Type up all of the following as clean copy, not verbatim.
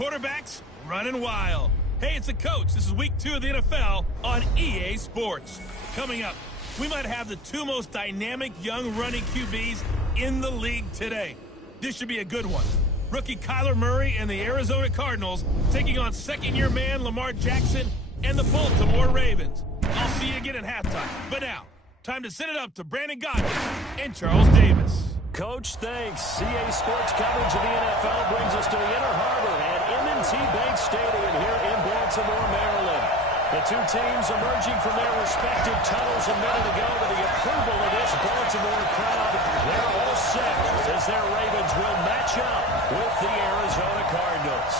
quarterbacks running wild. Hey, it's the coach. This is week 2 of the NFL on EA Sports. Coming up, we might have the 2 most dynamic young running QBs in the league today. This should be a good one. Rookie Kyler Murray and the Arizona Cardinals taking on second-year man Lamar Jackson and the Baltimore Ravens. I'll see you again at halftime. But now, time to send it up to Brandon Godwin and Charles Davis. Coach, thanks. CA Sports coverage of the NFL brings us to the Inner Harbor at M&T Bank Stadium here in Baltimore, Maryland. The 2 teams emerging from their respective tunnels a minute ago to the approval of this Baltimore crowd. They're all set as their Ravens will match up with the Arizona Cardinals.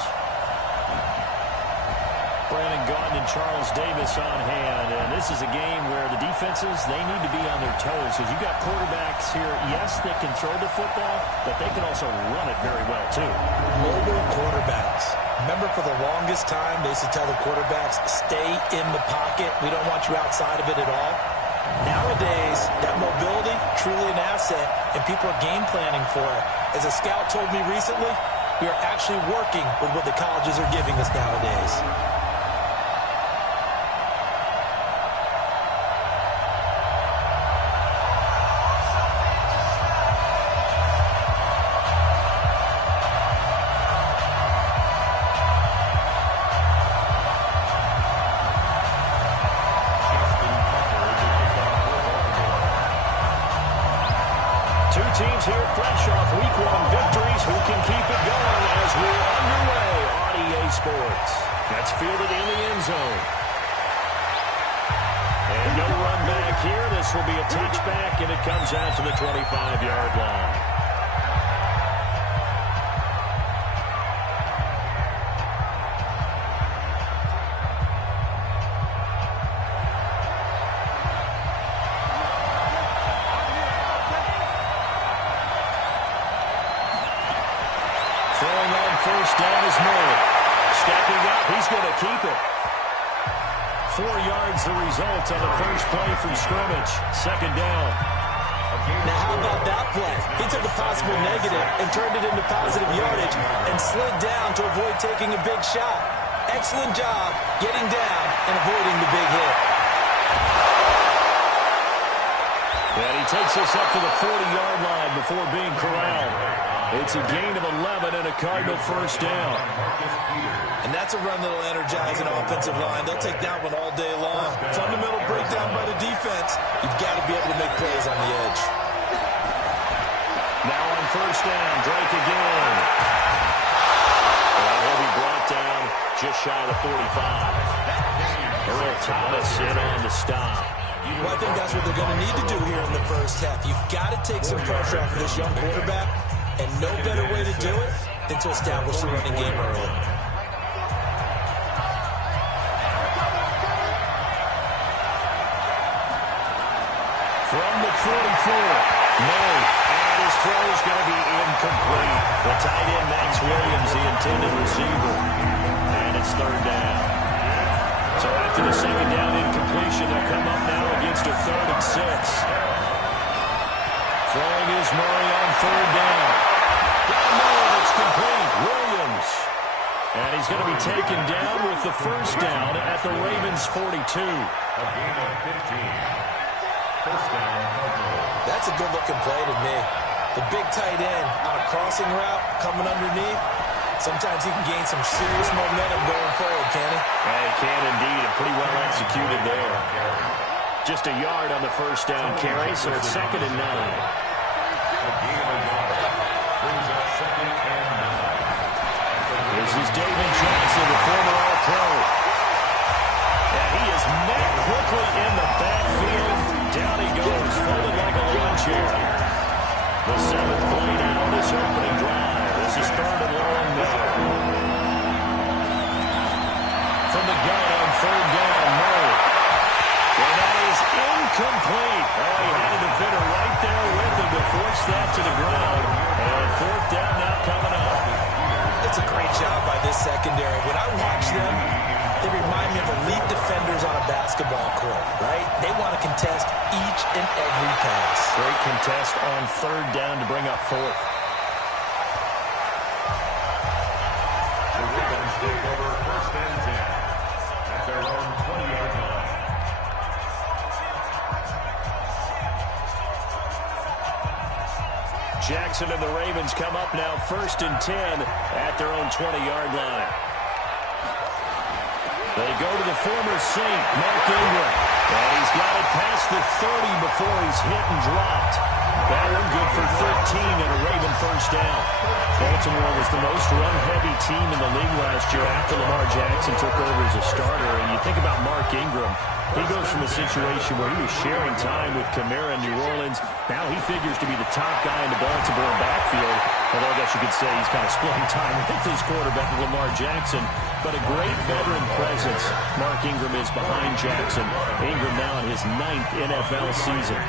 Brandon Gaudin and Charles Davis on hand, and this is a game where the defenses, they need to be on their toes, because you've got quarterbacks here, yes, that can throw the football, but they can also run it very well, too. Mobile quarterbacks. Remember, for the longest time, they used to tell the quarterbacks, stay in the pocket. We don't want you outside of it at all. Nowadays, that mobility, truly an asset, and people are game planning for it. As a scout told me recently, we are actually working with what the colleges are giving us nowadays. Teams here fresh off week 1 victories. Who can keep it going as we're underway on EA Sports? That's fielded in the end zone. And no run back here. This will be a touchback, and it comes out to the 25-yard line. Throwing on first down is Murray. Stepping up, he's going to keep it. 4 yards the result on the first play from scrimmage. Second down. Now how about that play? He took a possible negative and turned it into positive yardage and slid down to avoid taking a big shot. Excellent job getting down and avoiding the big hit. And he takes us up to the 40-yard line before being corralled. It's a gain of 11 and a Cardinal first down. And that's a run that'll energize an offensive line. They'll take that one all day long. Fundamental breakdown by the defense. You've got to be able to make plays on the edge. Now on first down, Drake again. And he'll be brought down just shy of the 45. Earl Thomas in on the stop. Well, I think that's what they're going to need to do here in the first half. You've got to take some pressure off of this young quarterback. And no better way to do it than to establish the running game early. From the 44, Murray, and his throw is going to be incomplete. The tight end, Max Williams, the intended receiver. And it's third down. So after the second down incompletion, they'll come up now against a 3rd and 6. Throwing is Murray on third down. Down low, it's complete. Williams. And he's going to be taken down with the first down at the Ravens' 42. A gain of 15. First down. That's a good-looking play to me. The big tight end on a crossing route coming underneath. Sometimes he can gain some serious momentum going forward, can he? Yeah, he can indeed, and pretty well executed there. Just a yard on the first down carry, so it's 2nd and 9. A gain of a yard. Brings up 2nd and 9. This is David Johnson, the former All-Pro. And he is met quickly in the backfield. Down he goes, folded like a lawn chair. The 7th play now, this opening drive. This is 3rd and long now. From the gun on 3rd down, Murray. And that is incomplete. Oh, he had a defender right there with him to force that to the ground. And 4th down now coming up. It's a great job by this secondary. When I watch them, they remind me of elite defenders on a basketball court, right? They want to contest each and every pass. Great contest on 3rd down to bring up 4th. take over 1st and 10 at their own 20-yard line. Jackson and the Ravens come up now 1st and 10 at their own 20-yard line. They go to the former Saint, Mark Ingram. And he's got it past the 30 before he's hit and dropped. That one good for 13 and a Raven first down. Baltimore was the most run-heavy team in the league last year after Lamar Jackson took over as a starter. And you think about Mark Ingram, he goes from a situation where he was sharing time with Kamara in New Orleans. Now he figures to be the top guy in the Baltimore backfield. Although I guess you could say he's kind of splitting time with his quarterback, Lamar Jackson. But a great veteran presence. Mark Ingram is behind Jackson. Ingram now in his 9th NFL season.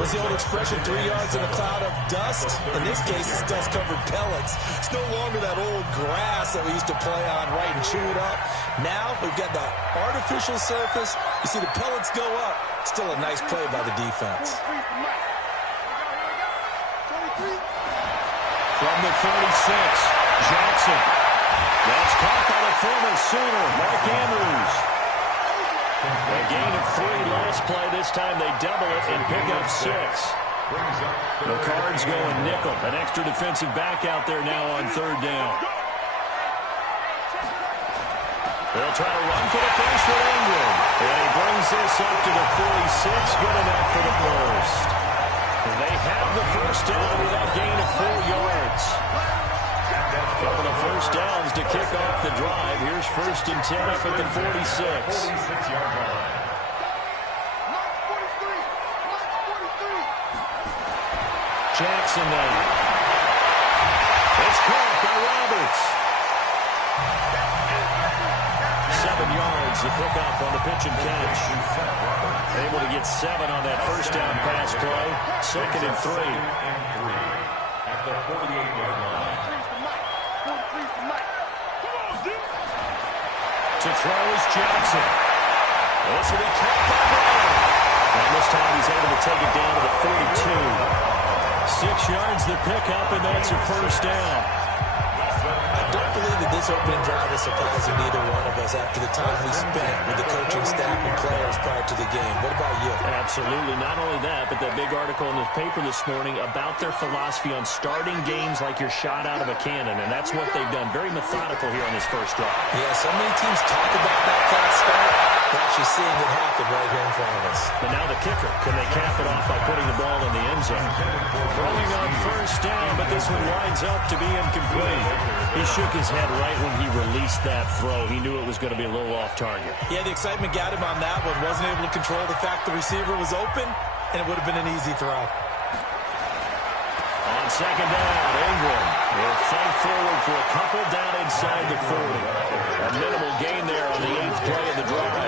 What's the old expression, 3 yards in a cloud of dust? In this case, it's dust-covered pellets. It's no longer that old grass that we used to play on, right, and chew it up. Now we've got the artificial surface. You see the pellets go up. Still a nice play by the defense. From the 36, Jackson. That's caught by the former Sooner, Mark Andrews. A gain of 3 last play. This time they double it and pick up 6. The Cards going nickel. An extra defensive back out there now on 3rd down. They'll try to run for the first with Ingram. And he brings this up to the 46. Good enough for the first. They have the first down with that gain of 4 yards. Couple of first downs to kick off the drive. Here's 1st and 10 up at the 46. 46-yard line. Jackson now. It's caught by Roberts. 7 yards to pick up on the pitch and catch. Able to get 7 on that first down pass play. 2nd and 3. At the 48-yard line. To throw is Jackson. This will be caught by Brown. And this time he's able to take it down to the 42. 6 yards the pickup, and that's a first down. I don't believe that this opening drive is surprising to either one of us after the time we spent with the coaching staff and players prior to the game. What about you? Absolutely. Not only that, but that big article in the paper this morning about their philosophy on starting games like you're shot out of a cannon, and that's what they've done. Very methodical here on this first drive. Yeah, so many teams talk about that fast start. We're actually seeing it happen right here in front of us. But now the kicker. Can they cap it off by putting the ball in the end zone? Throwing on first down, but this one winds up to be incomplete. He shook his head right when he released that throw. He knew it was going to be a little off target. Yeah, the excitement got him on that one. Wasn't able to control the fact the receiver was open, and it would have been an easy throw. On 2nd down, Ingram will fight forward for a couple down inside the 40. A minimal gain there on the 8th play of the drive.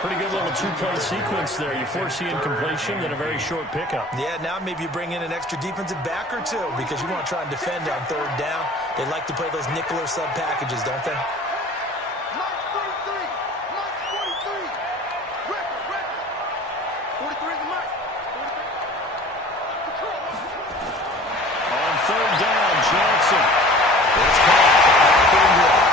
Pretty good little 2-play sequence there. You force the incompletion, then a very short pickup. Yeah, now maybe you bring in an extra defensive back or two because you want to try and defend on 3rd down. They like to play those nickel or sub packages, don't they? On 3rd down, Jackson. It's caught by Ingram.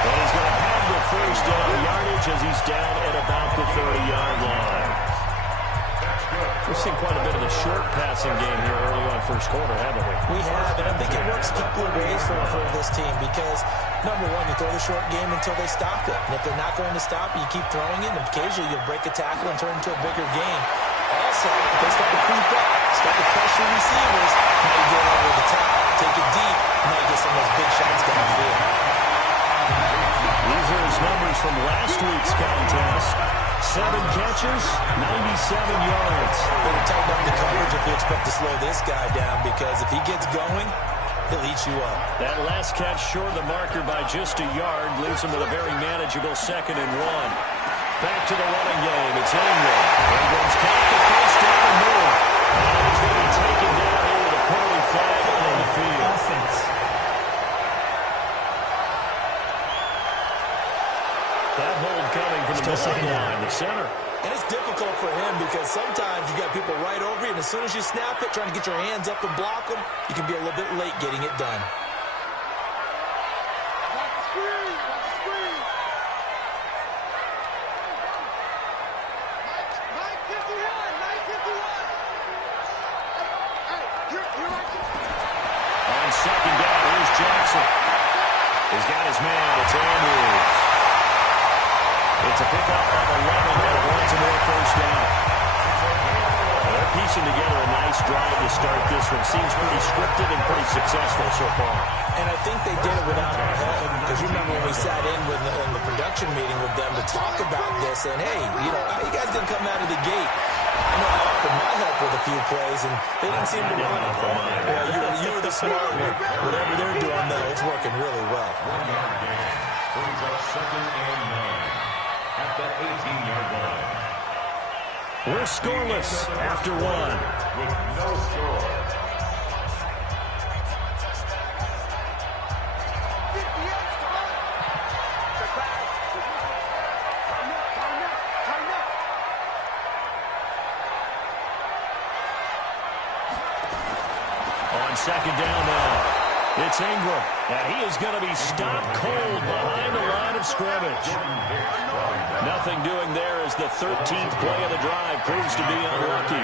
And he's going to have the first down yardage as he's down at about the 30-yard line. We've seen quite a bit of the short passing game here early on first quarter, haven't we? We have, and I think it works a couple of ways for this team because, number one, you throw the short game until they stop it. And if they're not going to stop it, you keep throwing it, and occasionally you'll break a tackle and turn it into a bigger game. Also, if they start to creep up, start to pressure receivers, now you get over the top, take it deep, and now you get some of those big shots downfield. These are his numbers from last week's contest. 7 catches, 97 yards. Better tighten up the coverage if you expect to slow this guy down because if he gets going, he'll eat you up. That last catch short of the marker by just a yard leaves him with a very manageable 2nd and 1. Back to the running game. It's Ingram. Ingram's got the first down and more. And he's going to be taken down here with a penalty flag on the field. Offense. That hold coming from the middle line, the center. And it's difficult for him because sometimes you got people right over you, and as soon as you snap it, trying to get your hands up and block them, you can be a little bit late getting it done. He's got his man. It's Andrews. It's a pickup of 11 and a Baltimore first down. They're piecing together a nice drive to start this one. Seems pretty scripted and pretty successful so far. And I think they did it without our help. Because you remember when we sat in the production meeting with them to talk about this, and hey, you know, you guys didn't come out of the gate. I know I offered my help with a few plays, and they didn't seem to want it. Well, you were the smart one. Whatever they're doing, though, it's working really well. 1 yard gain brings up 2nd and 9 at the 18-yard line. We're scoreless after one. With no score. On 2nd down now. It's Ingram, and he is going to be stopped cold behind the line of scrimmage. Nothing doing there as the 13th play of the drive proves to be unlucky.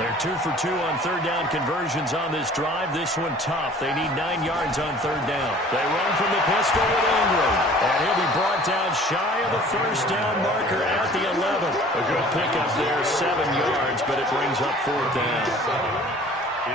They're 2 for 2 on 3rd down conversions on this drive. This one tough. They need 9 yards on 3rd down. They run from the pistol with Ingram, and he'll be brought down shy of the first down marker at the 11. A good pickup there, 7 yards, but it brings up 4th down.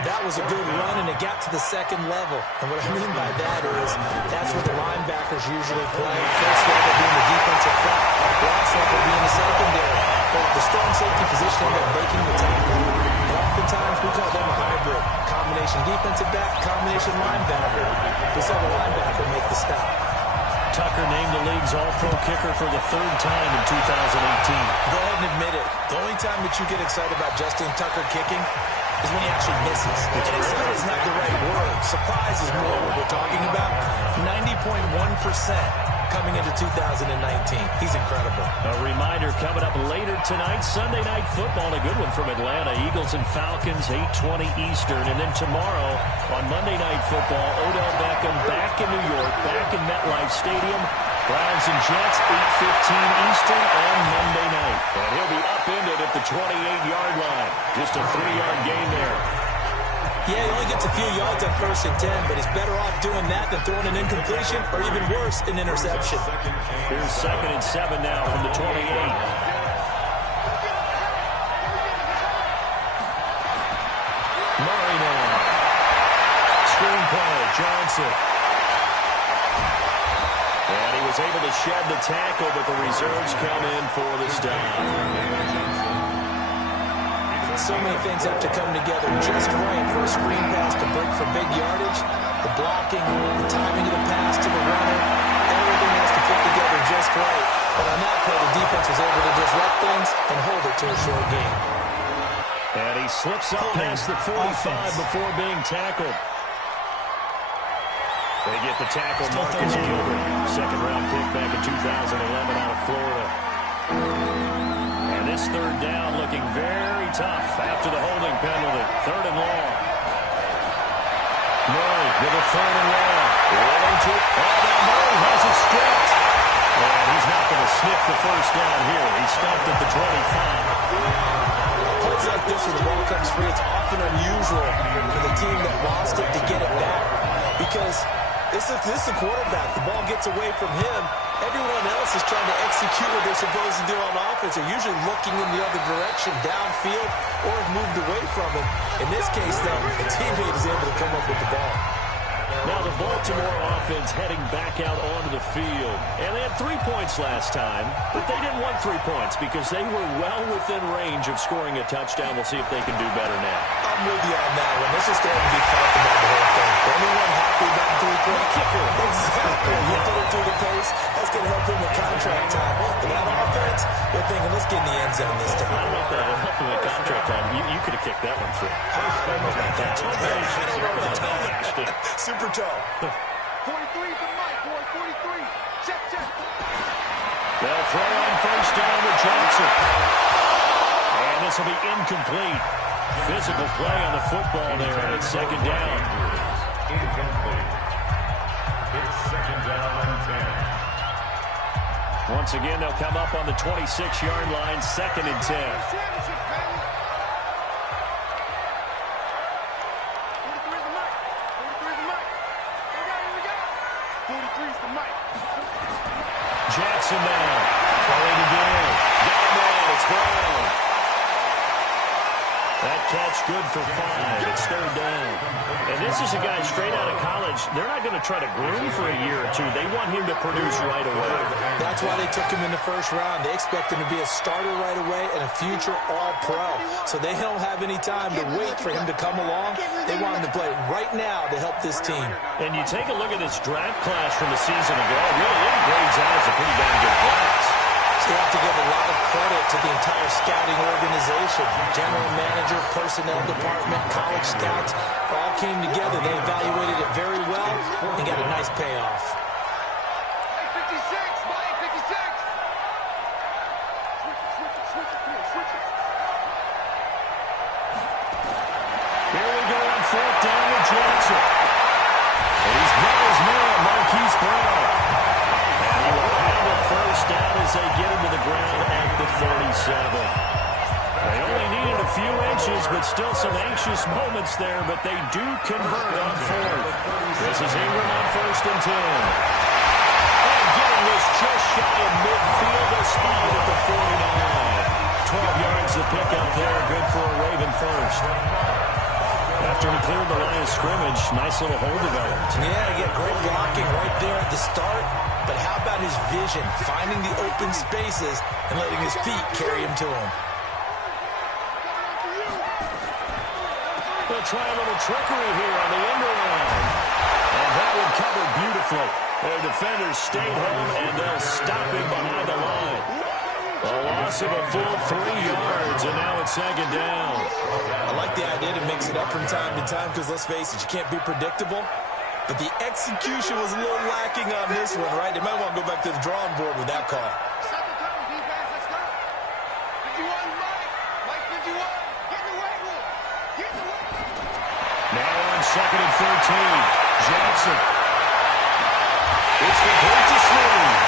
That was a good run, and it got to the 2nd level. And what I mean by that is that's what the linebackers usually play. First level being the defensive front, last level being the secondary. But the strong safety position ended up making the tackle. And oftentimes we call them a hybrid. Combination defensive back, combination linebacker. We saw the linebacker make the stop. Tucker named the league's all-pro kicker for the 3rd time in 2018. Go ahead and admit it. The only time that you get excited about Justin Tucker kicking is when he actually misses. And excited is not the right word. Surprise is more what we're talking about. 90.1% coming into 2019. He's incredible. A reminder coming up later tonight, Sunday Night Football, a good one from Atlanta. Eagles and Falcons, 8:20 Eastern. And then tomorrow on Monday Night Football, Odell Beckham back in New York, back in MetLife Stadium. Browns and Jets, 8:15 Eastern on Monday night. And he'll be upended at the 28-yard line. Just a 3-yard gain there. Yeah, he only gets a few yards on 1st and 10, but he's better off doing that than throwing an incompletion or even worse, an interception. Here's 2nd and 7 now from the 28. Murray now. Screenplay, Johnson. And he was able to shed the tackle, but the reserves come in for the stop. So many things have to come together just right for a screen pass to break for big yardage. The blocking, the timing of the pass to the runner, everything has to fit together just right. But on that play, the defense was able to disrupt things and hold it to a short gain. And he slips up past the 45 before being tackled. They get the tackle, Marcus Gilbert. 2nd-round pick back in 2011 out of Florida. And this 3rd down looking very tough after the holding penalty. 3rd and long. Murray with a 3rd and long. Rolling to it. Oh, now Murray has it stripped. And he's not going to sniff the first down here. He's stopped at the 25. Plays like this when the ball comes free, it's often unusual for the team that lost it to get it back. Because this is the quarterback. The ball gets away from him. Everyone else is trying to execute what they're supposed to do on offense. They're usually looking in the other direction, downfield, or have moved away from him. In this case, though, the teammate is able to come up with the ball. Now the Baltimore offense heading back out onto the field. And they had 3 points last time, but they didn't want 3 points because they were well within range of scoring a touchdown. We'll see if they can do better now. I'm with you on that one. This is going to be fun about the whole thing. Anyone happy about the 3-point kicker? Exactly. You put it through the post. That's going to help him with contract time. But that offense, they're thinking, let's get in the end zone this time. I don't know if that will help him with contract time. You could have kicked that one through. I don't know about that. I don't know about that. Super toe. 43 for Mike, boy, 43. Check, check. They'll throw on first down to Johnson. And this will be incomplete. Physical play on the football there, and it's 2nd down. Incomplete. It's 2nd down and 10. Once again, they'll come up on the 26-yard line, 2nd and 10. Jackson now. Throwing again. Got him in. It's Brown. That catch good for 5. It's third down. And this is a guy straight out of college. They're not going to try to groom for a year or two. They want him to produce right away. That's why they took him in the first round. They expect him to be a starter right away and a future all-pro. So they don't have any time to wait for him to come along. They want him to play right now to help this team. And you take a look at this draft class from a season ago. Really, it grades out as a pretty damn good class. So you have to give a lot of credit to the entire scouting organization. General manager, personnel department, college scouts all came together. They evaluated it very well and got a nice payoff. 56, Mike, 56. Switch it. Here we go on fourth down with Jackson. And he's got his man, Marquise Brown. And he will have a first down as they get him to the ground at the 37. They only needed a few inches, but still some anxious moments there, but they do convert on fourth. This is Ingram on first and 10. And getting this just shy of midfield, a spot at the 49. 12 yards to pick up there, good for a Raven first. After he cleared the line of scrimmage, nice little hole developed. Yeah, he got great blocking right there at the start. But how about his vision, finding the open spaces and letting his feet carry him to him? They'll try a little trickery here on the end line. And that one covered beautifully. Their defenders stayed home, and they'll stop him behind the line. A loss of a full 3 yards, and now it's second down. I like the idea to mix it up from time to time because, let's face it, you can't be predictable. But the execution was a little lacking on this one, right? They might want to go back to the drawing board with that call. Second down, defense, let's go. 51, Mike, 51. Get in the weight room. Get in the weight room. Now on second and 13, Jackson. It's complete to Smith.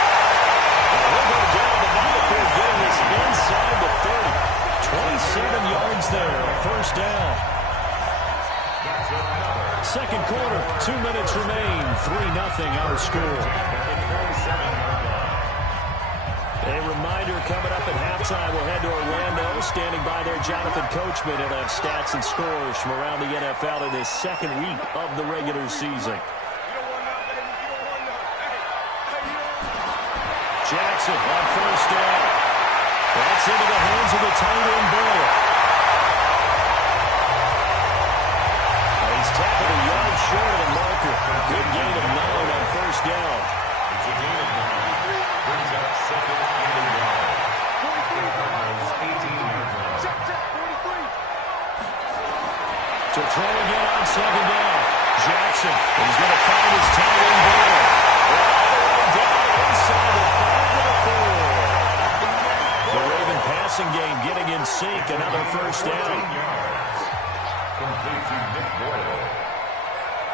And he'll go down the backfield, getting this inside the 30. 27 yards there, first down. Second quarter, 2 minutes remain, 3-0 our score. A reminder coming up at halftime, we'll head to Orlando. Standing by there, Jonathan Coachman. He'll have stats and scores from around the NFL in this second week of the regular season. Jackson on first down. That's into the hands of the tight end Boyle. He's tackled a yard short of the marker. Good gain of 9 on first down. It's a gain of 9. Brings up second and 1. 18-yard line. Check, 43. To throw again on second down. Jackson. He's going to find his tight end Boyle. All the way down inside the 5 to the 4. The Raven passing game getting in sync. Another first down. Complete to Nick Boyle.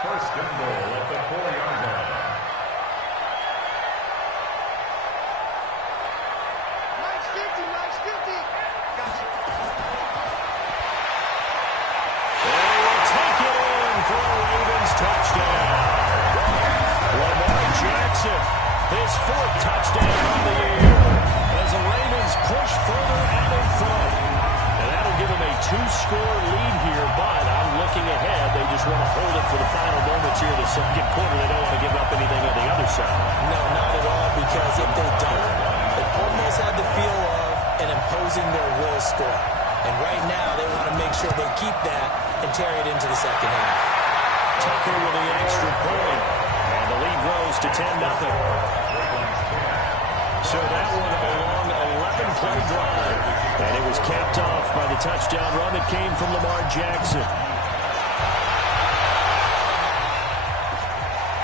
First and goal at the 4-yard line. Mike's 50, Mike's 50. Gotcha. They will take it in for a Ravens touchdown. Lamar Jackson, his 4th touchdown on the year as the Ravens push further out in front. And that'll give them a 2-score lead here, but I'm looking ahead. They just want to hold it for the final moments here in the second quarter. They don't want to give up anything on the other side. No, not at all, because if they don't, it almost had the feel of an imposing their will score. And right now, they want to make sure they keep that and carry it into the second half. Tucker with the extra point. And the lead grows to 10-0. So that one a long 11-play drive. And it was capped off by the touchdown run that came from Lamar Jackson.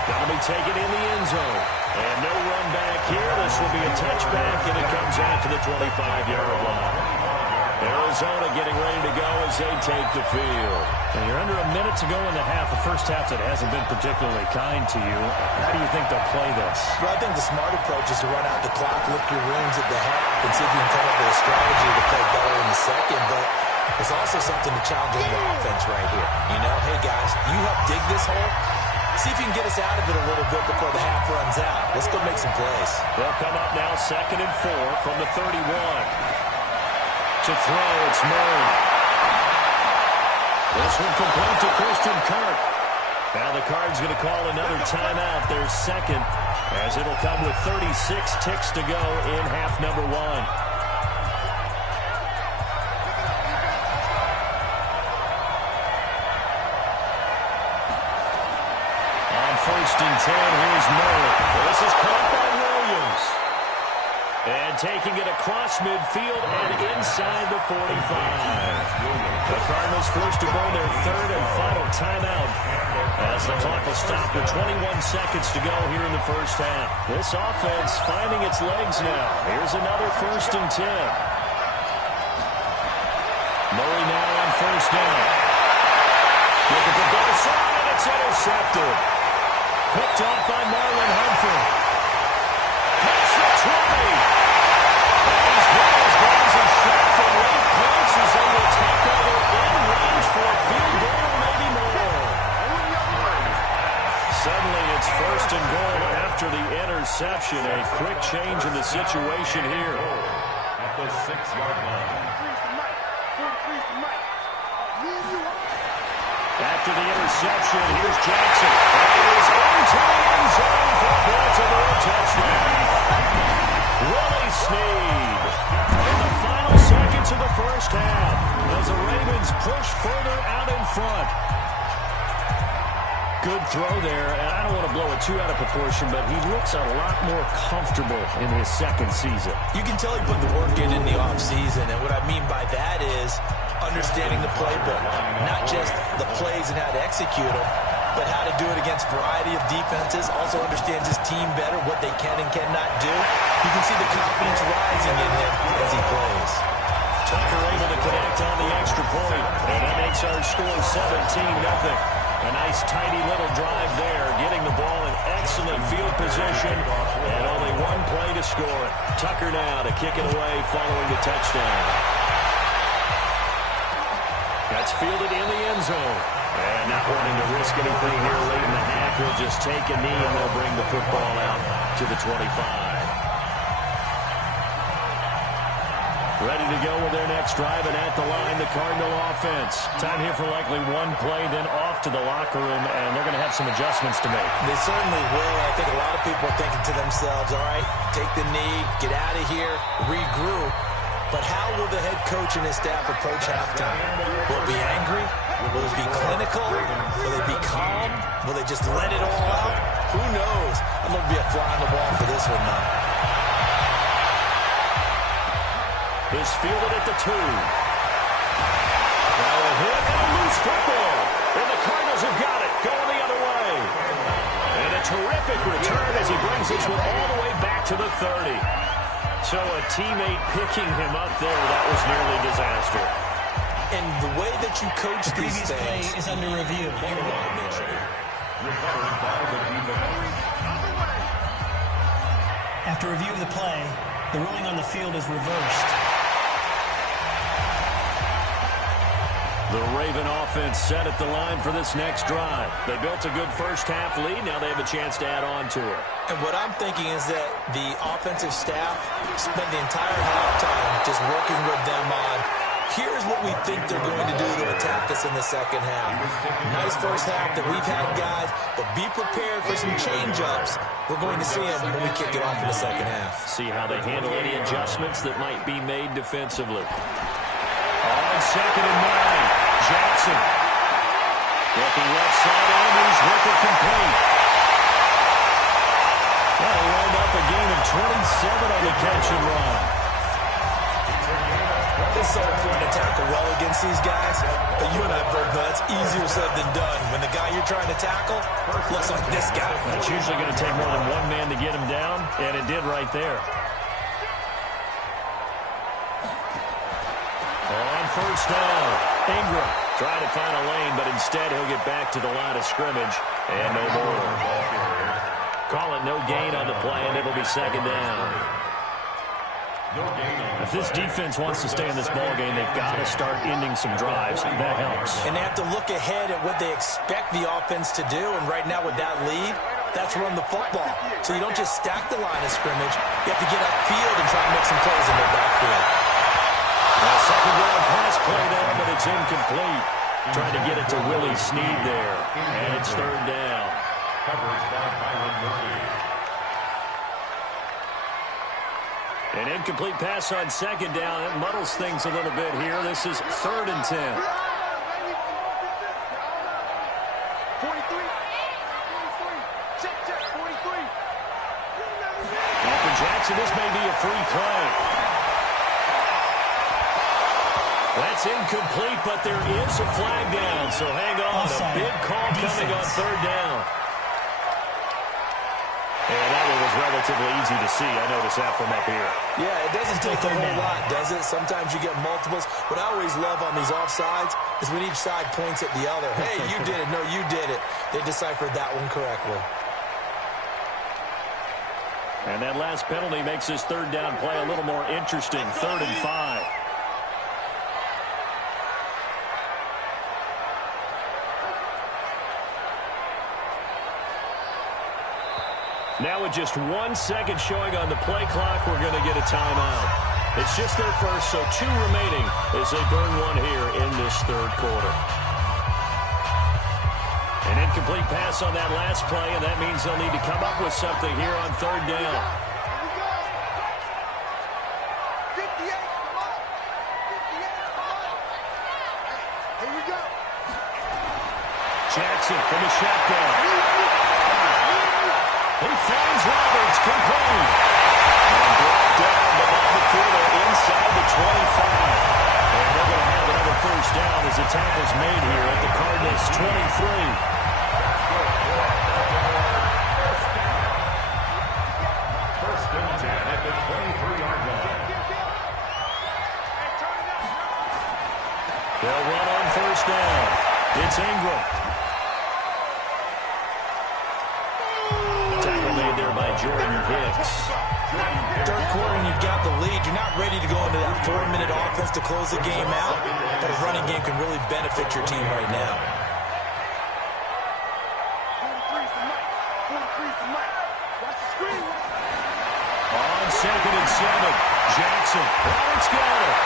Got to be taken in the end zone. And no run back here. This will be a touchback, and it comes out to the 25-yard line. Arizona getting ready to go as they take the field. And you're under a minute to go in the half. The first half that hasn't been particularly kind to you. How do you think they'll play this? Well, I think the smart approach is to run out the clock, lick your wounds at the half, and see if you can come up with a strategy to play better in the second. But there's also something to challenge on the offense right here. You know, hey, guys, you help dig this hole. See if you can get us out of it a little bit before the half runs out. Let's go make some plays. They'll come up now 2nd and 4 from the 31. To throw, it's Murray. This one complete to Christian Kirk. Now the Cards going to call another timeout, their second, as it'll come with 36 ticks to go in half number 1. First and 10, here's Murray. This is caught by Williams. And taking it across midfield and inside the 45. The Cardinals forced to burn their 3rd and final timeout as the clock will stop with 21 seconds to go here in the first half. This offense finding its legs now. Here's another 1st and 10. Murray now on 1st down. Look at the goal side, and it's intercepted. Picked off by Marlon Humphrey. That's the 20. He's got his guys a shot for late points. He's able to take over in range for a field goal or maybe more. Suddenly it's 1st and goal after the interception. A quick change in the situation here. At the 6-yard line. After the interception, here's Jackson. And it is into the end zone for a Baltimore touchdown. Willie Snead in the final seconds of the first half as the Ravens push further out in front. Good throw there, and I don't want to blow it too out of proportion, but he looks a lot more comfortable in his second season. You can tell he put the work in the offseason, and what I mean by that is understanding the playbook, not just the plays and how to execute them, but how to do it against a variety of defenses, also understands his team better, what they can and cannot do. You can see the confidence rising in him as he plays. Tucker able to connect on the extra point, and that makes our score 17-0. A nice tidy little drive there, getting the ball in excellent field position, and only one play to score. Tucker now to kick it away following the touchdown. That's fielded in the end zone. And not wanting to risk anything here late in the half, he'll just take a knee and they'll bring the football out to the 25. Ready to go with their next drive, and at the line, the Cardinal offense. Time here for likely one play, then off to the locker room, and they're going to have some adjustments to make. They certainly will. I think a lot of people are thinking to themselves, all right, take the knee, get out of here, regroup. But how will the head coach and his staff approach halftime? Will it be angry? Will it be clinical? Will it be calm? Will they just let it all out? Who knows? I'm going to be a fly on the wall for this one, though. Is fielded at the 2. Now a hit and a loose football. And the Cardinals have got it, going the other way. And a terrific return as he brings this one all the way back to the 30. So a teammate picking him up there, that was nearly disaster. And the way that you coach these things play is under review. After review of the play, the ruling on the field is reversed. The Raven offense set at the line for this next drive. They built a good first half lead. Now they have a chance to add on to it. And what I'm thinking is that the offensive staff spent the entire halftime just working with them on, here's what we think they're going to do to attack us in the second half. Nice first half that we've had, guys, but be prepared for some change-ups. We're going to see them when we kick it off in the second half. See how they handle any adjustments that might be made defensively. On 2nd and 9, Jackson. Looking left side, Andrews with it complete. That'll wind up a gain of 27 on the catch and run. It's so important to tackle well against these guys, but you and I both know it's easier said than done. When the guy you're trying to tackle looks like this guy. It's usually going to take more than one man to get him down, and it did right there. On first down, Ingram trying to find a lane, but instead he'll get back to the line of scrimmage, and no more. Call it no gain on the play, and it'll be second down. If this defense wants to stay in this ballgame, they've got to start ending some drives. That helps. And they have to look ahead at what they expect the offense to do. And right now with that lead, that's run the football. So you don't just stack the line of scrimmage. You have to get upfield and try to make some plays in their backfield. Second round pass play there, but it's incomplete. Trying to get it to Willie Snead there. And it's third down. Coverage by Byron Murphy. An incomplete pass on second down. That muddles things a little bit here. This is 3rd and 10. 43. Check, 43. And for Jackson, this may be a free play. That's incomplete, but there is a flag down, so hang on. A big call coming on third down. And that one was relatively easy to see. I noticed that from up here. Yeah, it doesn't take a whole lot, does it? Sometimes you get multiples. What I always love on these offsides is when each side points at the other. Hey, you did it. No, you did it. They deciphered that one correctly. And that last penalty makes this third down play a little more interesting. 3rd and 5. Now with just 1 second showing on the play clock, we're going to get a timeout. It's just their first, so 2 remaining as they burn one here in this third quarter. An incomplete pass on that last play, and that means they'll need to come up with something here on third down. Here we go. Jackson from the shotgun. He finds Roberts, complete. And brought down the midfielder inside the 25. And they're going to have another first down as the tackle's made here at the Cardinals' 23. First and 10 at the 23-yard line. They'll run on first down. It's Ingram. Tackle made there by Jordan Hicks. Third quarter and you've got the lead. You're not ready to go into that 4-minute offense to close the game out. But a running game can really benefit your team right now. 43's the mic. 43's the mic. Watch the screen. On 2nd and 7, Jackson. Roberts got it.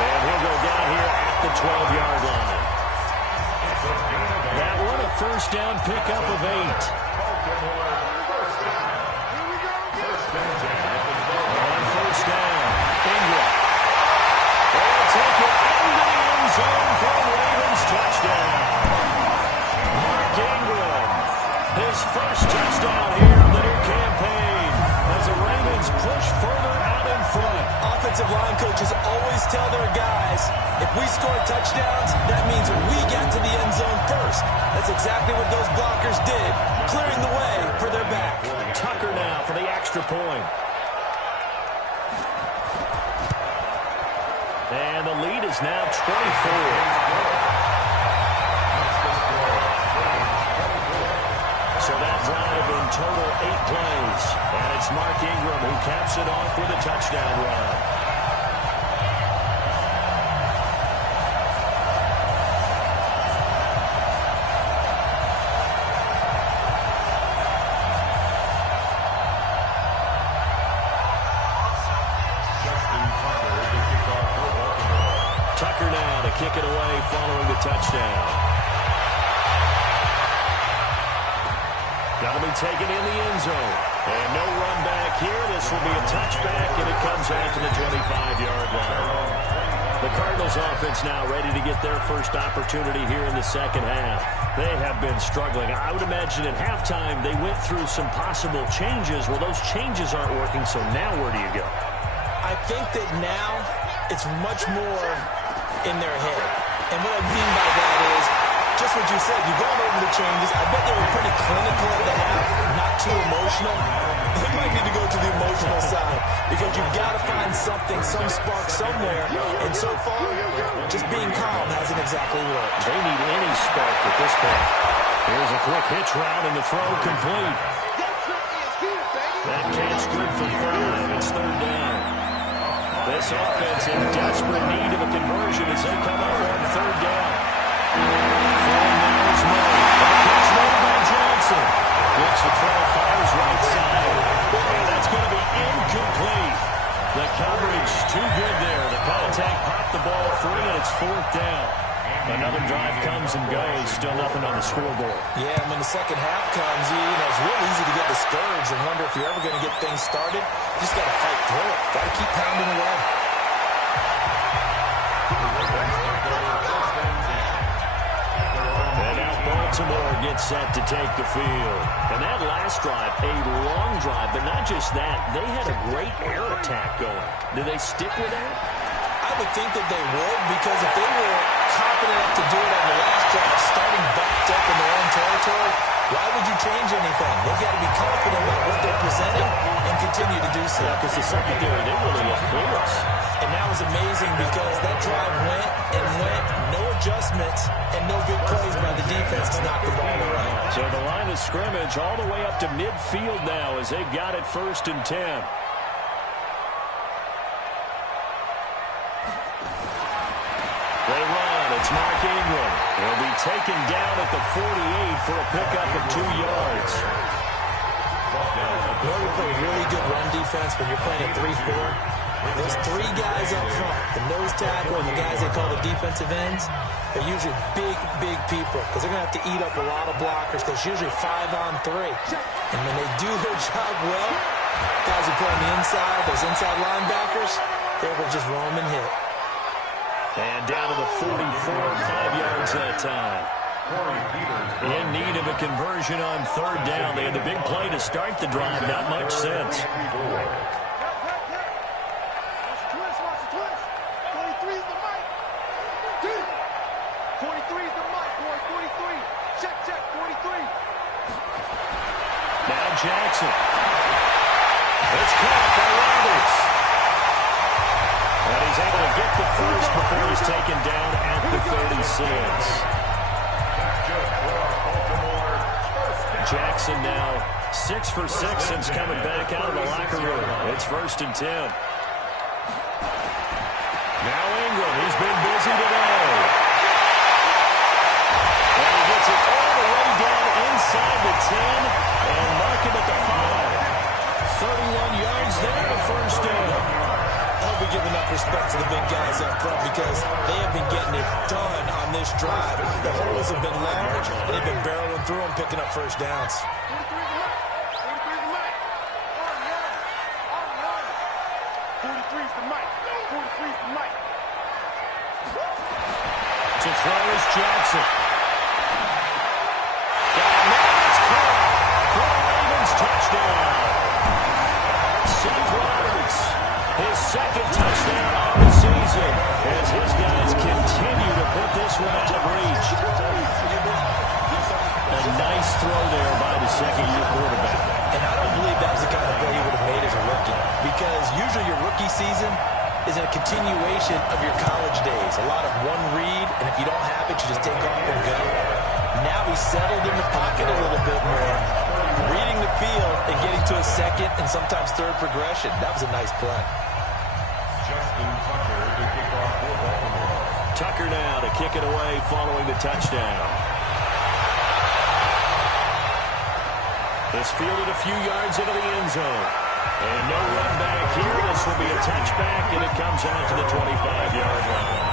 And he'll go down here at the 12-yard line. That one a first down pickup of 8. On first down, Ingram. They'll take it into the end zone for a Ravens touchdown. Mark Ingram, his first touchdown here of the new campaign as the Ravens push further out in front. Offensive line coaches always tell their guys, if we score touchdowns, that means we get to the end zone first. That's exactly what those blockers did, clearing the way for their back. Tucker now for the extra point. And the lead is now 24. So that drive in total 8 plays. And it's Mark Ingram who caps it off with a touchdown run. Tucker now to kick it away following the touchdown. That'll be taken in the end zone. And no run back here. This will be a touchback, and it comes out to the 25-yard line. The Cardinals offense now ready to get their first opportunity here in the second half. They have been struggling. I would imagine at halftime they went through some possible changes. Well, those changes aren't working, so now where do you go? I think that now it's much more in their head. And what I mean by that is, just what you said, you're going over the changes. I bet they were pretty clinical at the half, not too emotional. They might need to go to the emotional side because you've got to find something, some spark somewhere. And so far, just being calm hasn't exactly worked. They need any spark at this point. Here's a quick hitch route and the throw complete. That catch good for 5. It's third down. This offense in desperate need of a conversion as they come up on third down. Throwing now is Murray. Catch made by Johnson. Looks to throw, fires right side. And that's going to be incomplete. The coverage too good there. The contact popped the ball free, and it's fourth down. Another drive comes and goes. Still nothing on the scoreboard. Yeah, and when the second half comes, it's real easy to get discouraged and wonder if you're ever going to get things started. You just got to fight through it. Got to keep pounding away. And now Baltimore gets set to take the field. And that last drive, a long drive, but not just that. They had a great air attack going. Do they stick with that? I would think that they would, because if they were confident enough to do it on the last drive, starting backed up in their own territory, why would you change anything? They've got to be confident about what they're presenting and continue to do so. Because the secondary, they really look clueless. And that was amazing because that drive went and went, no adjustments, and no big plays by the defense to knock the ball away. So the line of scrimmage all the way up to midfield now as they've got it 1st and 10. They run. It's Mark Ingram. He'll be taken down at the 48 for a pickup of 2 yards. You know, you play really good run defense when you're playing at 3-4. Those 3 guys up front, the nose tackle and the guys they call the defensive ends, are usually big people because they're going to have to eat up a lot of blockers because it's usually 5-on-3. And when they do their job well, guys who play on the inside, those inside linebackers, they're able to just roam and hit. And down to the 44, 5 yards that time. In need of a conversion on third down. They had the big play to start the drive. Not much sense. 43 is the mic. 43 is the mic, boy. 43. Check, 43. Now Jackson. It's caught by Roberts. And he's able to get the first before he's taken down at the 36. Jackson now 6 for 6 since coming back out of the locker room. It's 1st and 10. Now Ingram, he's been busy today. And he gets it all the way down inside the 10 and mark him at the 5. 31 yards there, the first down. I hope we give enough respect to the big guys up front because they have been getting it done on this drive. The holes have been large, and they've been barreling through them, picking up first downs. 43 is the mic. 43 is the mic. To throw is Jackson. And now it's caught for the Ravens touchdown. Seth Roberts, his second touchdown of the season as his guys continue to put this one out of reach. A nice throw there by the second-year quarterback. And I don't believe that was the kind of play he would have made as a rookie because usually your rookie season is a continuation of your college days. A lot of one read, and if you don't have it, you just take off and go. Now he's settled in the pocket a little bit more, reading the field and getting to a second and sometimes third progression. That was a nice play. Justin Tucker to kick off for Baltimore. Tucker now to kick it away following the touchdown. It's fielded a few yards into the end zone. And no run back here. This will be a touchback, and it comes out to the 25-yard line.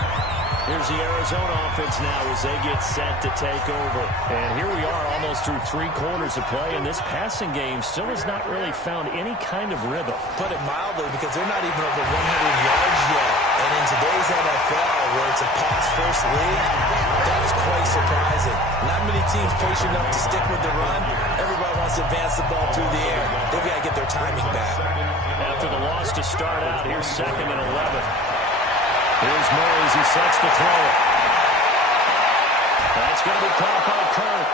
Here's the Arizona offense now as they get set to take over. And here we are almost through 3 quarters of play, and this passing game still has not really found any kind of rhythm. Put it mildly, because they're not even over 100 yards yet. And in today's NFL, where it's a pass-first league, that is quite surprising. Not many teams patient enough to stick with the run. Everybody wants to advance the ball through the air. They've got to get their timing back. After the loss to start out, here's 2nd and 11. Here's Murray as he sets the throw. That's going to be caught by Kirk.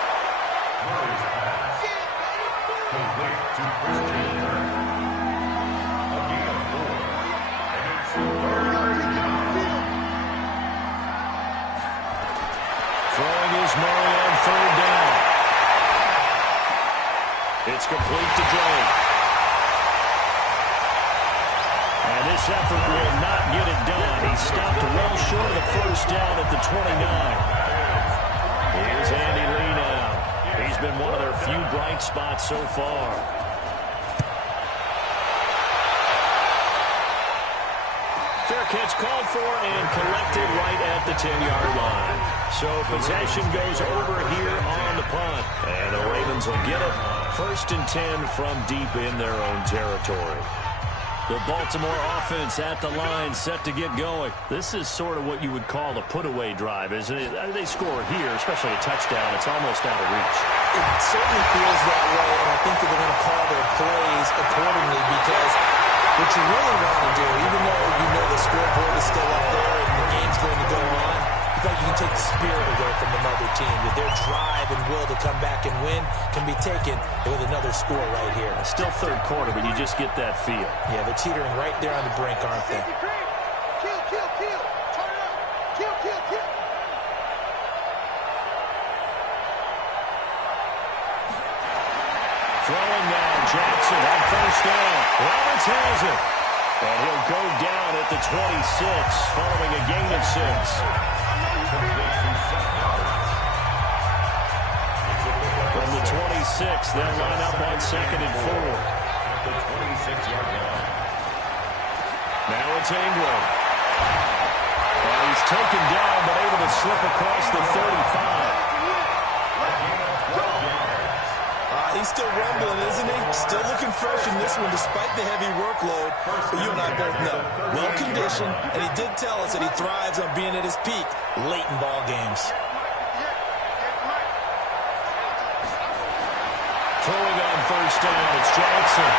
Murray's pass. Complete to Christian Kirk. A gain of 4. And it's 3rd down. Throwing is Murray on 3rd down. It's complete to Drake. And this this effort will not get it done. He stopped well short of the first down at the 29. Here's Andy Lee now. He's been one of their few bright spots so far. Fair catch called for and collected right at the 10-yard line. So possession goes over here on the punt. And the Ravens will get it. 1st and 10 from deep in their own territory. The Baltimore offense at the line, set to get going. This is sort of what you would call a put-away drive, isn't it? They score here, especially a touchdown. It's almost out of reach. It certainly feels that way, and I think that they're going to call their plays accordingly because what you really want to do, even though you know the scoreboard is still up there and the game's going to go on, you feel like you can take the spirit away from another team. That their drive and will to come back and win can be taken with another score right here. It's still 3rd quarter, but you just get that feel. Yeah, they're teetering right there on the brink, aren't they? Kill, kill, kill. Turn it up. Kill, kill, kill. Throwing now, Jackson on 1st down. Roberts has it. And he'll go down at the 26 following a gain of 6. From the 26, they'll line up on 2nd and 4. The 26-yard line. Now it's Ingram. And he's taken down, but able to slip across the 35. He's still rumbling, isn't he? Still looking fresh in this one despite the heavy workload. But you and I both know, well-conditioned, and he did tell us that he thrives on being at his peak late in ball games. Throwing on 1st down, it's Jackson.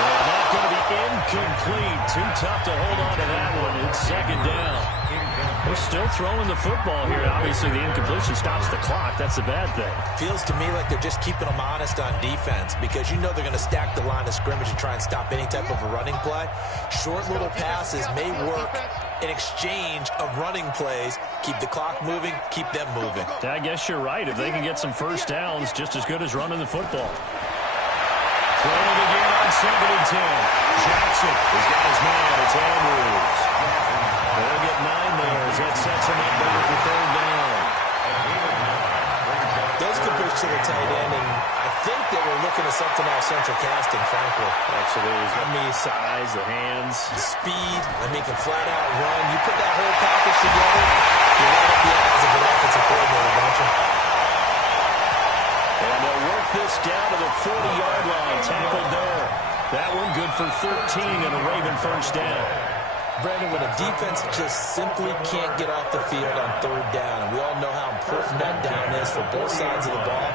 Well, not going to be incomplete. Too tough to hold on to that one. It's 2nd down. They're still throwing the football here. Obviously, the incompletion stops the clock. That's a bad thing. Feels to me like they're just keeping them honest on defense because you know they're going to stack the line of scrimmage and try and stop any type of a running play. Short little passes may work in exchange of running plays. Keep the clock moving, keep them moving. I guess you're right. If they can get some 1st downs, just as good as running the football. Throwing it again on 2nd and 10. Jackson has got his man. It's Andrews. They'll get 9 there as that sets him up better for 3rd down. Those could push to the tight end, and I think they were looking at something else central casting, frankly. Absolutely. I mean, size, the hands. Speed. I mean, can flat out run. You put that whole package together, you line up the eyes of an offensive coordinator, don't you? And they'll work this down to the 40-yard line. Tackled there. That one good for 13 and a Raven 1st down. Brandon, when a defense just simply can't get off the field on 3rd down, and we all know how important that down is for both sides of the ball,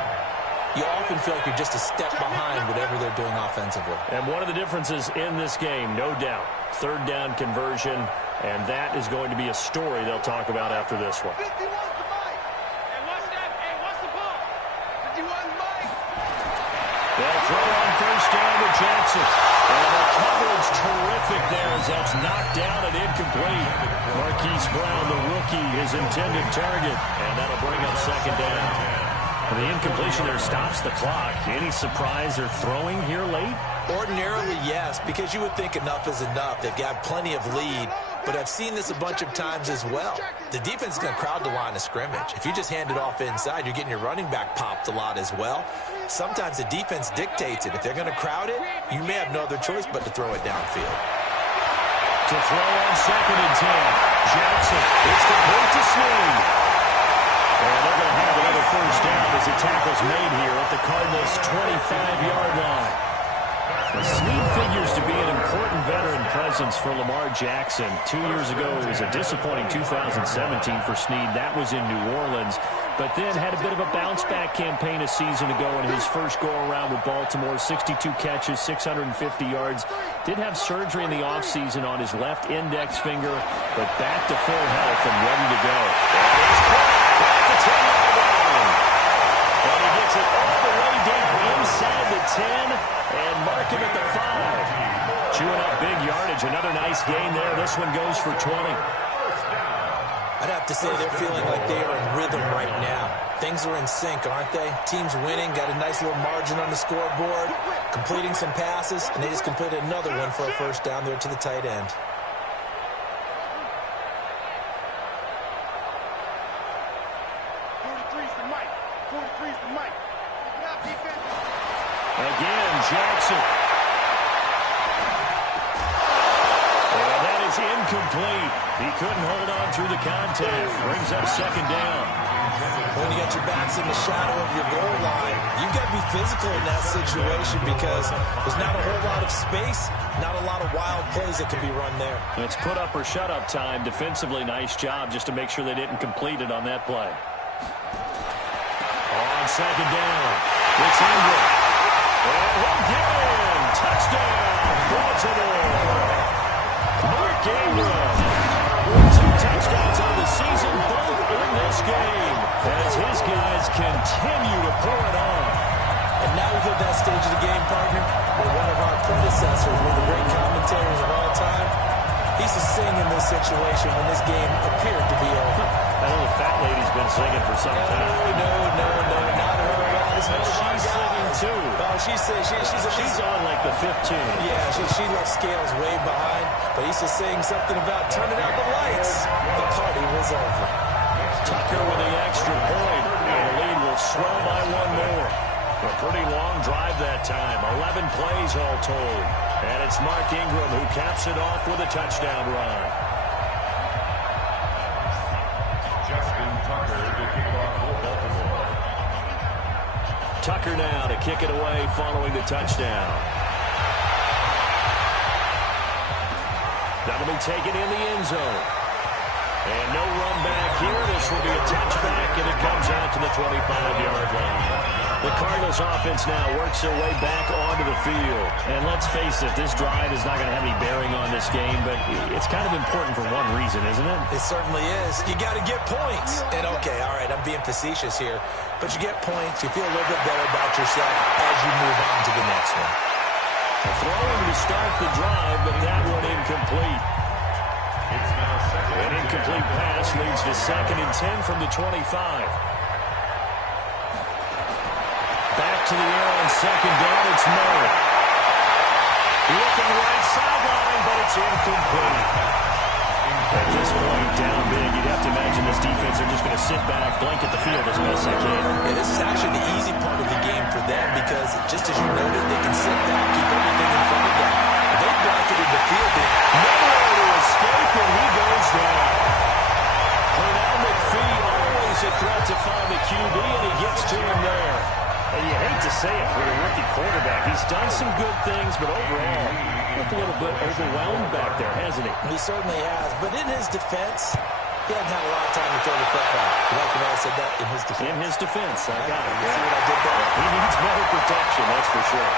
you often feel like you're just a step behind whatever they're doing offensively. And one of the differences in this game, no doubt, 3rd down conversion, and that is going to be a story they'll talk about after this one. 51's the mic. Hey, what's that? Hey, what's the ball? 51's mic. They'll throw on 1st down to Jackson. And the coverage terrific there as that's knocked down and incomplete. Marquise Brown, the rookie, his intended target. And that'll bring up 2nd down. The incompletion there stops the clock. Any surprise they're throwing here late? Ordinarily, yes, because you would think enough is enough. They've got plenty of lead, but I've seen this a bunch of times as well. The defense is going to crowd the line of scrimmage. If you just hand it off inside, you're getting your running back popped a lot as well. Sometimes the defense dictates it. If they're going to crowd it, you may have no other choice but to throw it downfield. To throw on 2nd and 10. Jackson, it's complete to Snead. And they're going to have another 1st down as the tackle's made here at the Cardinals' 25-yard line. Snead figures to be an important veteran presence for Lamar Jackson. 2 years ago, it was a disappointing 2017 for Snead. That was in New Orleans. But then had a bit of a bounce-back campaign a season ago in his first go-around with Baltimore. 62 catches, 650 yards. Did have surgery in the offseason on his left index finger, but back to full health and ready to go. And he's caught at the 10-yard line. And he gets it all the way down inside the 10 and mark him at the 5. Chewing up big yardage. Another nice gain there. This one goes for 20. I'd have to say they're feeling like they are in rhythm right now. Things are in sync, aren't they? Team's winning, got a nice little margin on the scoreboard, completing some passes, and they just completed another one for a 1st down there to the tight end. 43's the mic. 43's the mic. Get out, defense. Again, Jackson. And that is incomplete. He couldn't hold on through the contact. Brings up second down. When you got your backs in the shadow of your goal line, you've got to be physical in that situation because there's not a whole lot of space, not a lot of wild plays that can be run there. It's put up or shut up time. Defensively, nice job just to make sure they didn't complete it on that play. On second down, it's Ingram. And again, touchdown, Baltimore. Mark Ingram with 2 touchdowns on the season, both in this game, as his guys continue to pour it on. And now we've hit that stage of the game, partner, where one of our predecessors, one of the great commentators of all time, he used to sing in this situation when this game appeared to be over. I know the fat lady's been singing for some time. No, not her. She's singing too. Oh, she's on like the 15. Yeah, she left Scales way behind, but he used to sing something about turning out the lights. The party was over. Tucker with the extra point, and the lead will swell by 1 more. A pretty long drive that time, 11 plays all told. And it's Mark Ingram who caps it off with a touchdown run. Justin Tucker to kick off for Baltimore. Tucker now to kick it away following the touchdown. That'll be taken in the end zone. And no run back here. This will be a touchback, and it comes out to the 25-yard line. The Cardinals offense now works their way back onto the field. And let's face it, this drive is not going to have any bearing on this game, but it's kind of important for one reason, isn't it? It certainly is. You got to get points. And okay, all right, I'm being facetious here, but you get points, you feel a little bit better about yourself as you move on to the next one. Throwing to start the drive, but that one incomplete. An incomplete pass leads to 2nd and 10 from the 25. Back to the air on 2nd down, it's Murray. Looking right sideline, but it's incomplete. At this point, down big, you'd have to imagine this defense are just going to sit back, blanket the field as best they can. Yeah, this is actually the easy part of the game for them because, just as you noted, they can sit back, keep everything in front of them. They blanketed the field. Nowhere to escape, and he goes down. Pernell McPhee, always a threat to find the QB, and he gets to him there. And you hate to say it for a rookie quarterback. He's done some good things, but overall, looked a little bit overwhelmed back there, hasn't he? He certainly has. But in his defense, he hasn't had a lot of time to throw the football. You like the way I said that? In his defense. In his defense, I got it. You see what I did there? He needs better protection, that's for sure.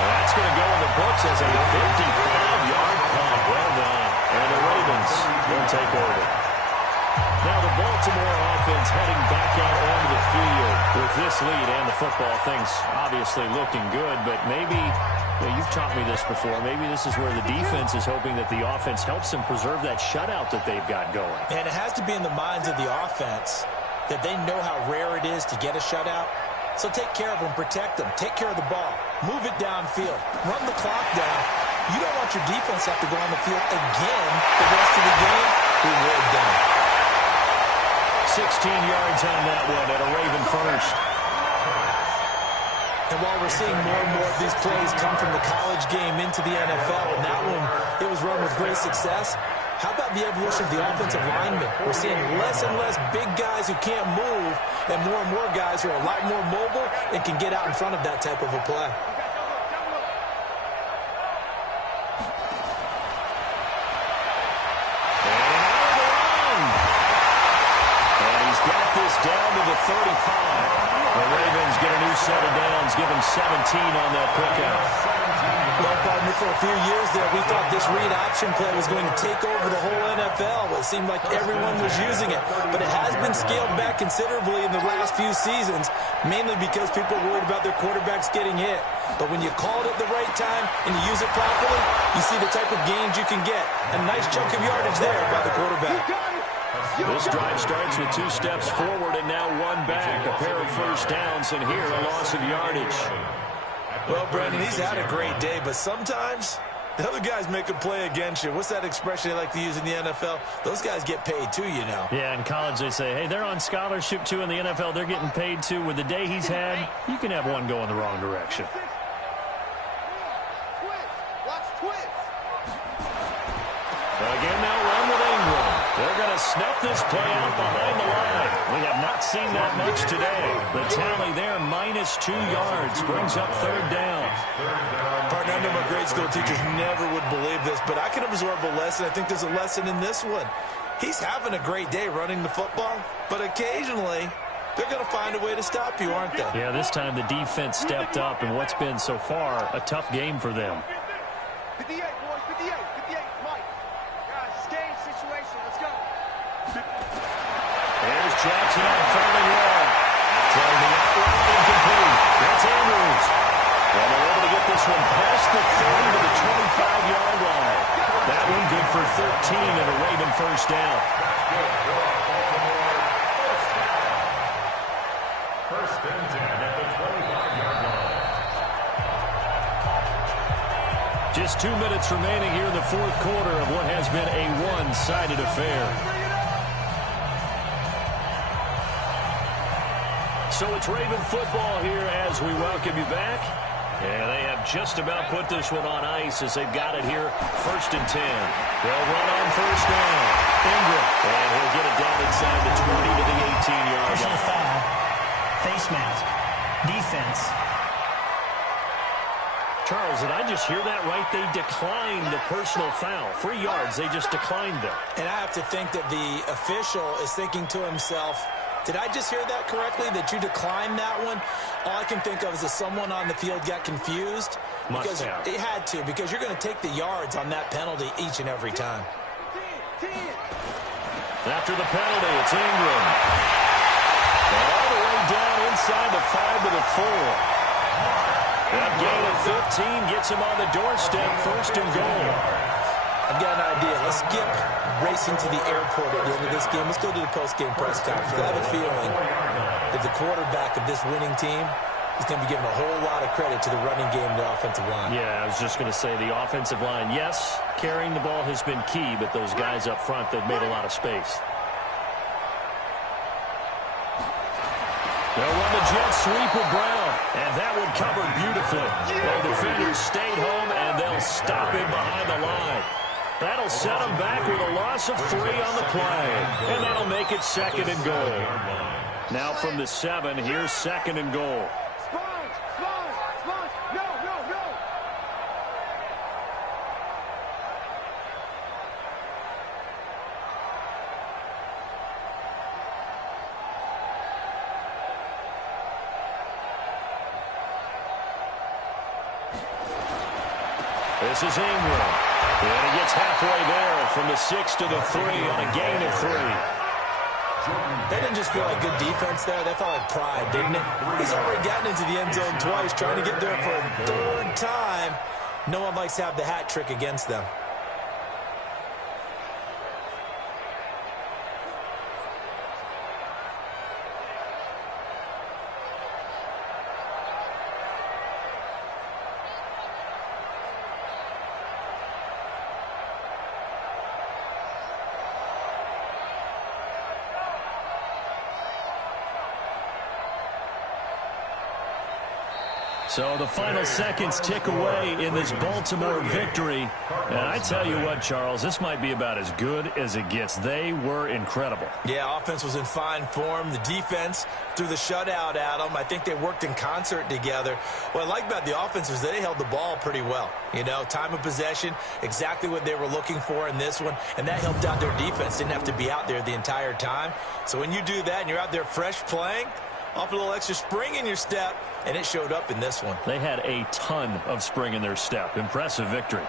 Well, that's going to go in the books as a 55-yard punt. Well done. And the Ravens will take over. Now the Baltimore offense heading back out onto the field with this lead and the football. Things obviously looking good, but maybe, you've taught me this before, maybe this is where the defense is hoping that the offense helps them preserve that shutout that they've got going. And it has to be in the minds of the offense that they know how rare it is to get a shutout. So take care of them, protect them, take care of the ball, move it downfield, run the clock down. You don't want your defense to have to go on the field again the rest of the game. Reward them. 16 yards on that one at a Raven first. And while we're seeing more and more of these plays come from the college game into the NFL, and that one, it was run with great success, how about the evolution of the offensive linemen? We're seeing less and less big guys who can't move, and more guys who are a lot more mobile and can get out in front of that type of a play. Down to the 35. The Ravens get a new set of downs, give them 17 on that pickout. Well, partner, for a few years there, we thought this read option play was going to take over the whole NFL. It seemed like everyone was using it, but it has been scaled back considerably in the last few seasons, mainly because people are worried about their quarterbacks getting hit. But when you call it at the right time and you use it properly, you see the type of gains you can get. A nice chunk of yardage there by the quarterback. This drive starts with 2 steps forward and now 1 back. A pair of first downs, and here a loss of yardage. Well, Brandon, he's had a great day, but sometimes The other guys make a play against you. What's that expression they like to use in the NFL? Those guys get paid too, you know. Yeah, in college they say, hey, they're on scholarship too. In the NFL, they're getting paid too. With the day he's had, you can have one go in the wrong direction. Again, now run with Ingram. They're going to snap this play out behind the line. We have not seen that much today. The tally there, -2 yards, brings up 3rd down. Partner, I know my grade school teachers never would believe this, but I can absorb a lesson. I think there's a lesson in this one. He's having a great day running the football, but occasionally they're going to find a way to stop you, aren't they? Yeah, this time the defense stepped up in what's been so far a tough game for them. 58, boys, 58, 58, Mike. Guys, it's game situation. Let's go. There's Jackson on 3rd and long. Throwing the outright incomplete. That's Andrews. And they're able to get this one past the 30 to the 25-yard line. That one good for 13 and a Raven first down. First and 10 at the 25-yard line. Just 2 minutes remaining here in the 4th quarter of what has been a one-sided affair. So it's Raven football here as we welcome you back. And they have just about put this one on ice as they've got it here. 1st and 10. They'll run on 1st down. Ingram. And he'll get it down inside the 20 to the 18-yard Personal line. foul. Face mask. Defense. Charles, did I just hear that right? They declined the personal foul. 3 yards, they just declined them. And I have to think that the official is thinking to himself, did I just hear that correctly, that you declined that one? All I can think of is that someone on the field got confused. Must have. It had to, because you're going to take the yards on that penalty each and every time. After the penalty, it's Ingram. And all the way down inside the 5 to the 4. That gain of 15 gets him on the doorstep, 1st and goal. I've got an idea. Let's skip racing to the airport at the end of this game. Let's go to the post-game press conference. I have a feeling that the quarterback of this winning team is going to be given a whole lot of credit to the running game and the offensive line. Yeah, I was just going to say the offensive line, yes, carrying the ball has been key, but those guys up front, they've made a lot of space. They'll run the jet sweep with Brown, and that one covered beautifully. The defenders stayed home, and they'll stop him behind the line. That'll set them back with a loss of 3 on the play, and that'll make it 2nd and goal. Now from the 7, here's 2nd and goal. Sponge, sponge, sponge. No, no, no. This is Ingram. And he gets halfway there from the 6 to the 3 on a gain of 3. That didn't just feel like good defense there. That felt like pride, didn't it? He's already gotten into the end zone twice, trying to get there for a 3rd time. No one likes to have the hat trick against them. So the final seconds tick away in this Baltimore victory. And I tell you what, Charles, this might be about as good as it gets. They were incredible. Yeah, offense was in fine form. The defense threw the shutout at them. I think they worked in concert together. What I like about the offense is they held the ball pretty well. You know, time of possession, exactly what they were looking for in this one. And that helped out their defense. Didn't have to be out there the entire time. So when you do that and you're out there fresh playing, off a little extra spring in your step, and it showed up in this one. They had a ton of spring in their step. Impressive victory.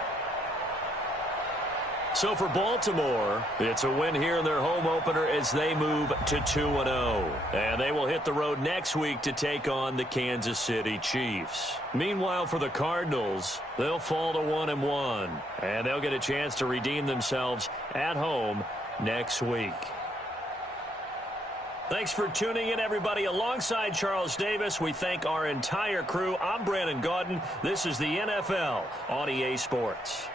So for Baltimore, it's a win here in their home opener as they move to 2-0. And they will hit the road next week to take on the Kansas City Chiefs. Meanwhile, for the Cardinals, they'll fall to 1-1. And they'll get a chance to redeem themselves at home next week. Thanks for tuning in, everybody. Alongside Charles Davis, we thank our entire crew. I'm Brandon Gaudin. This is the NFL on EA Sports.